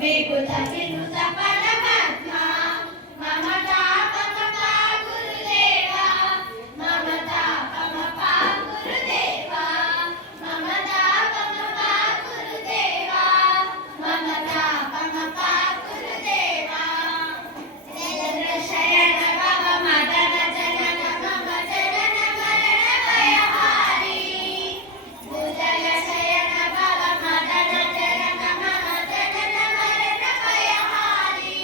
विभुत विनुत परमात्मा ममता पमपा गुरुदेवा ममता पमपा गुरुदेवा ममता पमपा गुरुदेवा ममता पमपा गुरुदेवा चंद्रशयन भव मदन जनन मम जनन मरण भयहारी भुजग शयन भव मदन जनन मम जनन मरण भयहारी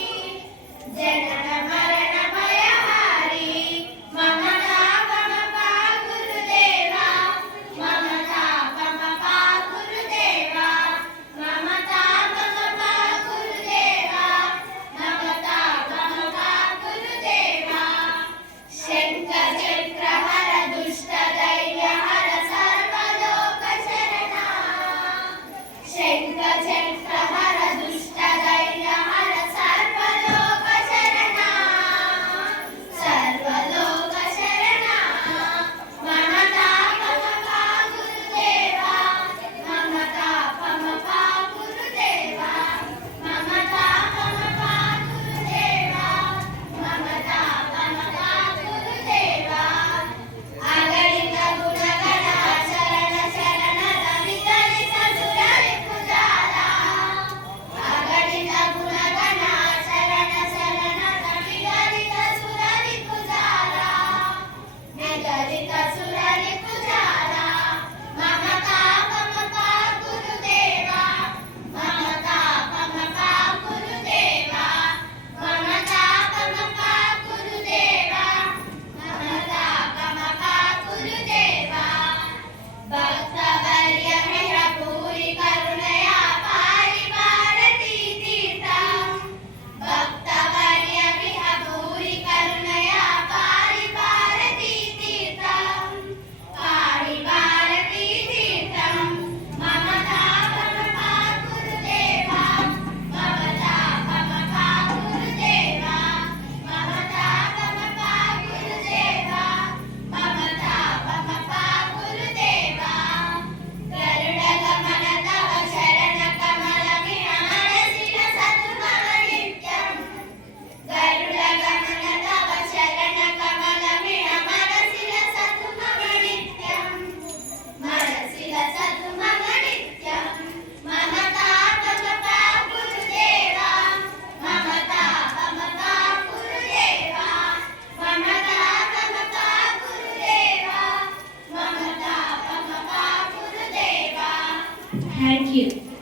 जनन मरण भयहारी ममता पमपा गुरुदेवा ममता पमपा गुरुदेवा ममता पमपा गुरुदेवा ममता पमपा गुरुदेवा शंख चक्रहर दुष्ट दैर्य हर सर्वलोक शरणा शंख चक्रहर दुष्ट दैर्य हर सर्वलोक शरणा सर्वलोक शरणा ममता पमपा गुरुदेवा ममता पमपा गुरुदेवा ममता पमपा गुरुदेवा ममता पमपा गुरुदेवा अगणित गुणगण शरण शरणದ ವಿತರಿಸ ಸುರರಿಪುಜಾಲ ಅಗಣಿತ ಗುಣಗಣ ಶರಣ ಶರಣದ ವಿತರಿಸ ಸುರರಿಪುಜಾಲ ವಿತರಿತ ಸುರರಿಪುಜಾಲ ಮಮತಾ ಪಮಪಾ ಗುರುದೇವಾ ಮಮತಾ ಪಮಪಾ ಗುರುದೇವಾ ಮಮತಾ ಪಮಪಾ ಗುರುದೇವಾ ಮಮತಾ ಪಮಪಾ ಗುರುದೇವಾ ಭಕ್ತವರ್ಯ ಮೆಹ ಪೂರಿ ಕರುಣಯ ಪಾರಿ ಭಾರತೀ ತೀರ್ಥ ಭಕ್ತವರ್ಯ ಮಿಹ ಪೂರಿ ಕರುಣಯ ಪಾರಿ ಭಾರತೀ ತೀರ್ಥ ಪಾರಿ ಭಾರತೀ ತೀರ್ಥ ಮಮತಾ ಪಮಪಾ ಗುರುದೇವಾ ಮಮತಾ ಪಮಪಾ ಗುರುದೇವಾ ಮಮತಾ ಪಮಪಾ ಗುರುದೇವಾ ಮಮತಾ ಪಮಪಾ ಗುರುದೇವಾ ಗರುಡ ಗಮನ ತವ ಶರಣ ಕಮಲ ಮಿಹ ಮನಸಿನ ಸದ್ಮಮ ನಿತ್ಯಂ ಗರುಡ ಗಮನ ತವ ಶರಣ ಕಮಲ ಮಿಹ ಮನಸಿನ ಸದ್ಮಮ ನಿತ್ಯಂ ಮನಸಿನ ಸದ್ಮಮ ನಿತ್ಯಂ ಮಮತಾ ಪಮಪಾ ಗುರುದೇವಾ ಮಮತಾ ಪಮಪಾ ಗುರುದೇವಾ ಮಮತಾ ಪಮಪಾ ಗುರುದೇವಾ ಮಮತಾ ಪಮಪಾ ಗುರುದೇವಾ Thank you.